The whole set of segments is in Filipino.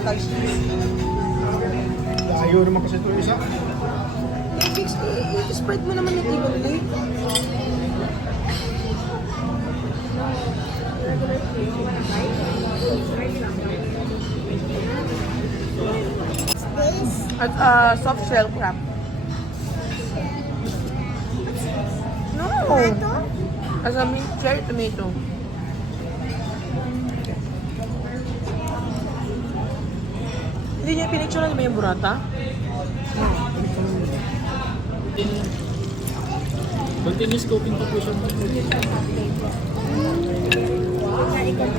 burrata cheese. Ayaw naman kasi ito isa. 60. Spread mo naman yung evenly. At soft shell crab. No. As a mint cherry tomato. Hindi niya pinicturean ba yung burrata? Continuous cooking po siya.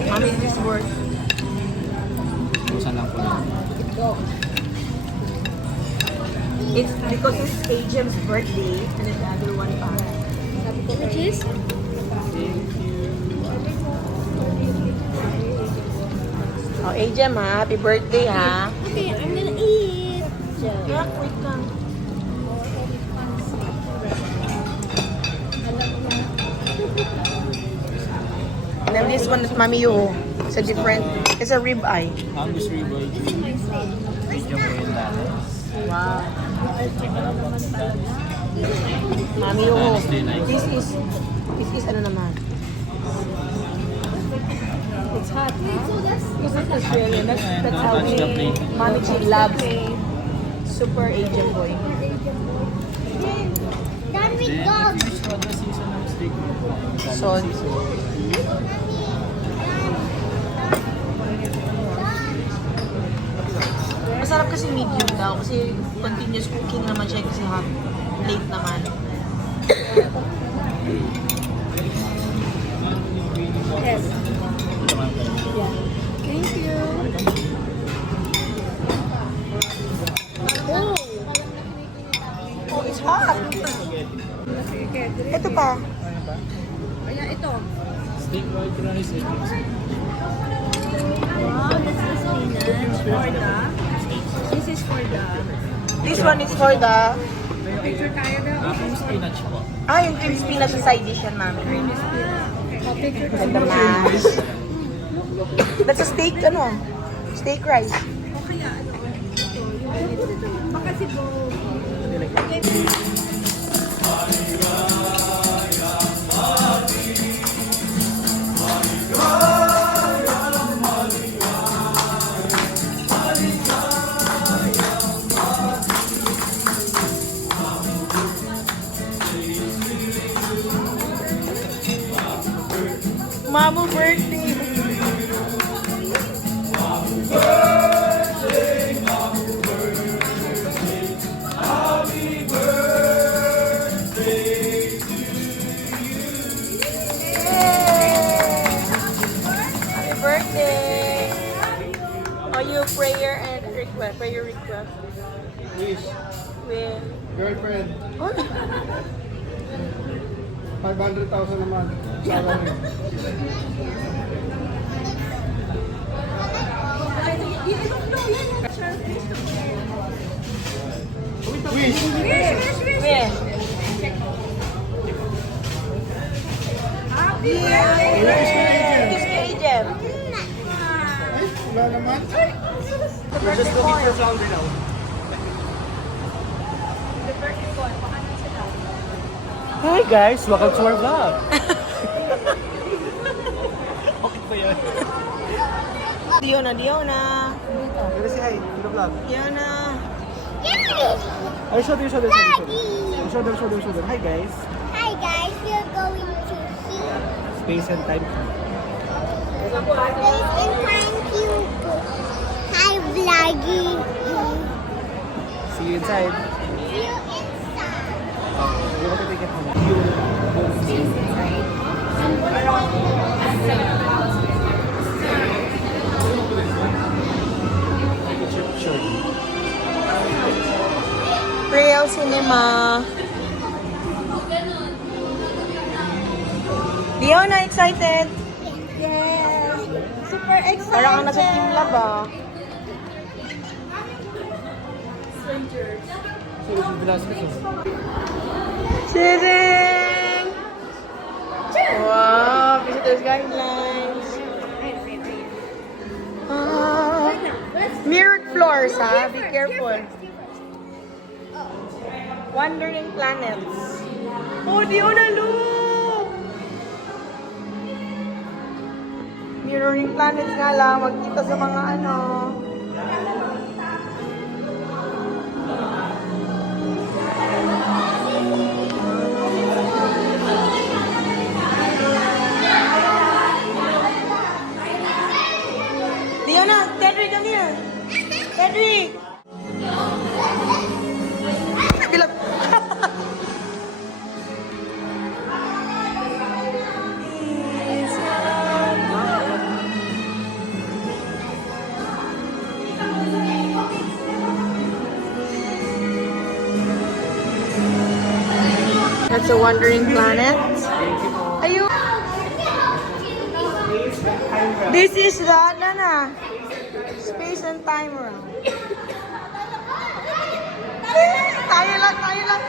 Mommy, this work. Saan lang po lang. It's because it's AJM's birthday and then the other one pa. Which is? Oh, AJM ha. Happy birthday ha. Okay, I'm gonna eat. Yeah, wait lang. And then this one is Mami Yo. It's a different, it's a rib eye. Angus ribeye. Medium po yung dati. Wow. Mami Yo. This is ano naman? It's hot, huh? This is Australian. That's how we, Mami Chi loves super AJM boy. Done with dog. Finish ko the season ng steak mo po. So, masarap kasi medium daw kasi continuous cooking naman siya kasi hot late naman. Yes. Yeah. Thank you. Oh. Oh, it's hot. Ito pa. Ayan, ito. Steak white rice. Wow, that's the spinach. For the... This is for the... This one is for the Picture tayo na. Yung spinach po. yung cream spinach sa side dish yan, mami. Oh, picture tayo. And the mash. That's a steak, steak rice. O kaya, ano, ito. Baka si Bo. Mama birthday. Happy birthday. Are you prayer and request? Prayer request. Wish. With Girlfriend. oh, 500,000 naman. Salary. Wish. with Happy Wish ka na agent. Kiss me, Ajem. Ay, wala naman. We're just looking for flounder now. Hi guys, welcome to our vlog. Okay pa yan. Diona. Gonna say hi to the vlog. Diona. Ay, show them. Show them. Hi guys. Hi guys, we're going to see Space and time. Place and Time Cube. Hi vlogging. See you inside. See you inside. You want to take it home? You will see inside. Sure. Real Cinema. Diona, excited? Yes. Super excited. Parang ang nasa Team Lab ah. So, this is Velasquez. Sitting! Wow, visitors guidelines. stars, ha? Be careful. Wandering planets. Oh, Diona, look! Mirroring planets nga lang. Magkita sa mga ano. Diona, Cedric, come here. Cedric! Bilang. That's a wandering planet. Ayun. This is the, Nana, space and time round. Tayo lang, tayo lang.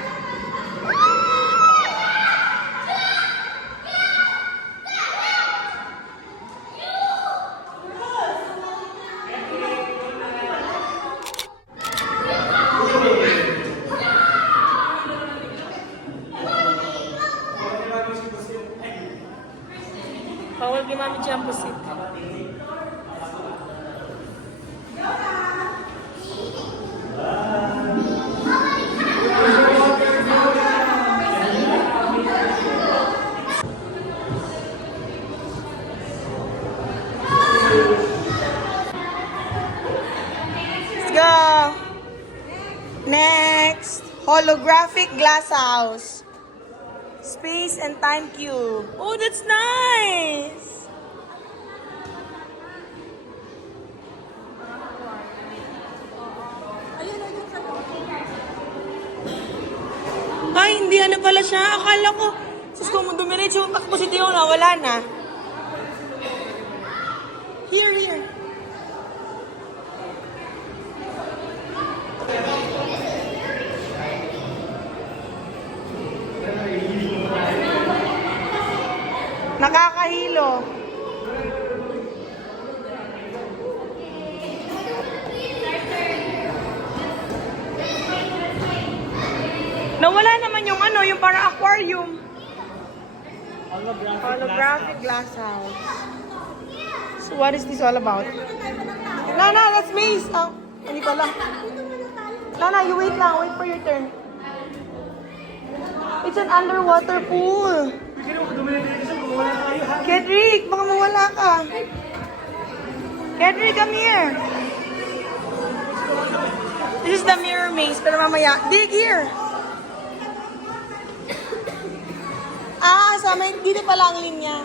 Bawal kay Mami Jam pusit. Let's go. Next, holographic glass house. Space and time cube. Oh, that's nice. Ay, hindi ano pala siya. Akala ko, sus ko mo dumiretso yung takbo si Diona, wala na. Here, here. Nakakahilo. Nawala naman yung ano, yung para aquarium. Holographic glass house. So what is this all about? Nana, that's maze. Oh, hindi pala. Nana, you wait lang. Wait for your turn. It's an underwater pool. Kedrick, baka mawala ka. Kedrick, come here. This is the mirror maze, pero mamaya. Dig here. Ah, sa may, dito pala ang linya.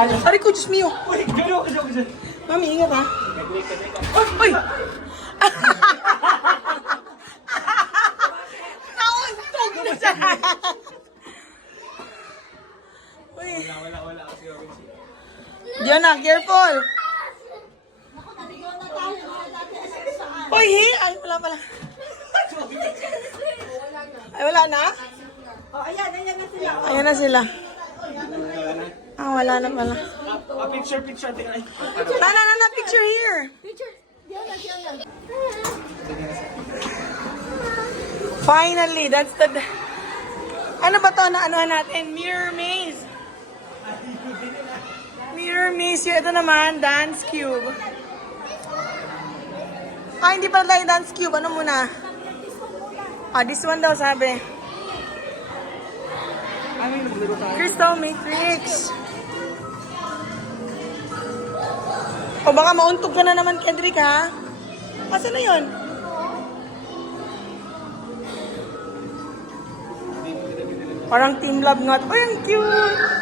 Aray ko, Diyos mio. Mami, ingat ha. Uy! Nauntog na siya. Uy. Wala. Diona, careful. Uy, ay, wala pala. Ay, wala na? Oh, ayan na sila. Ayan na sila. Ah, wala na pala. Picture. Nana, picture here. Picture. Diana. Finally, that's the... Ano ba to na anuhan natin? Mirror maze. Mirror maze. Yung ito naman, dance cube. Ah, hindi pa tayo dance cube. Ano muna? Ah, this one daw sabi. Crystal Matrix. O baka mauntog ka na naman, Kendrick, ha? Asan na yun? Parang Team Love nga. Ay, ang cute!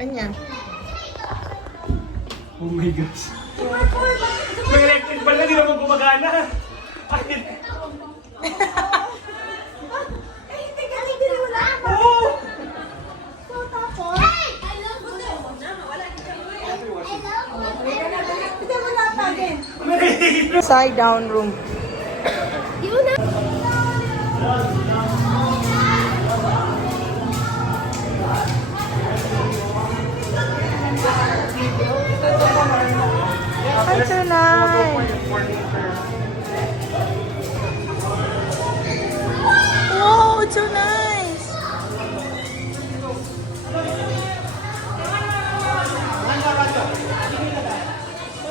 Anya. Oh my gosh. May electric pala, di naman gumagana. Side down room. Hi, tonight. Wow, it's so nice.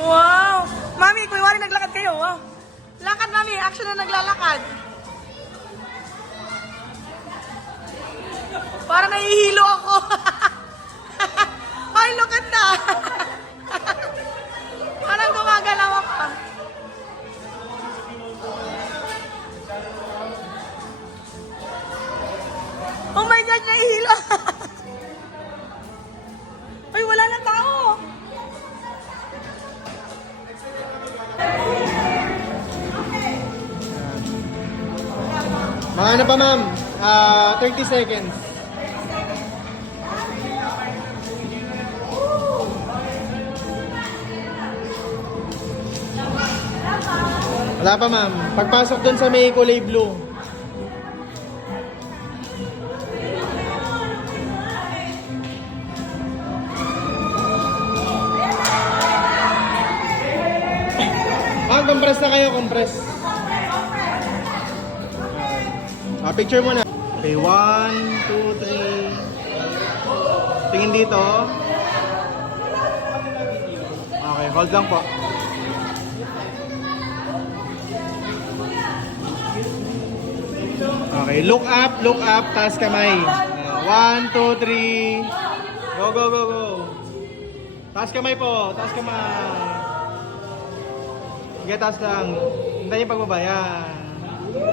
Wow. Mami, kung wari naglakad kayo, wow. Lakad, Mami. Action na naglalakad. Parang nahihilo ako. Ay, look at that. Parang gumagalaw ako. Oh my God, nahihilo. Ay, wala na tao. Mga ano pa ma'am? 30 seconds. Wala pa ma'am. Pagpasok dun sa may kulay blue. Compress na kayo, compress. Picture muna. Okay, 1, 2, 3. Tingin dito. Okay, hold lang po. Okay, look up, taas kamay. 1, 2, 3. Go, go, go, go. Taas kamay po, taas kamay. Sige, taas lang. Hintayin yung pagbaba. Yan. 2, 3.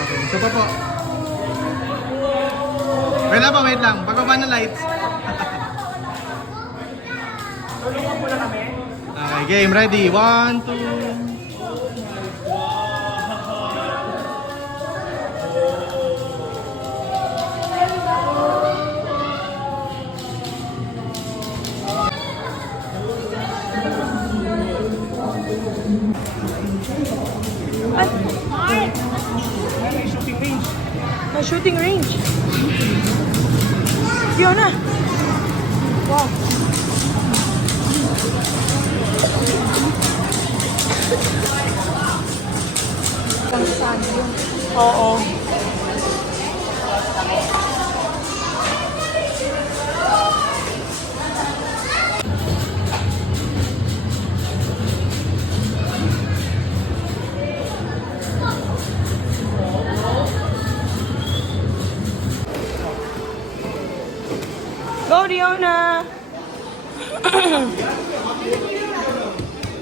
Okay. Ito pa po. Wait lang po, wait lang. Pagbaba ng lights. Tulungan muna kami. Okay, game. Ready? 1, 2. My shooting range. Fiona. Wow. Oo. Go, Diona!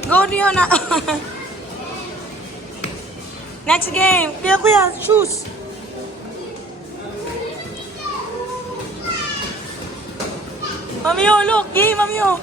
Go, Diona! Next game! Kuya, shoes! Mami, oh, look! Game, Mami, oh!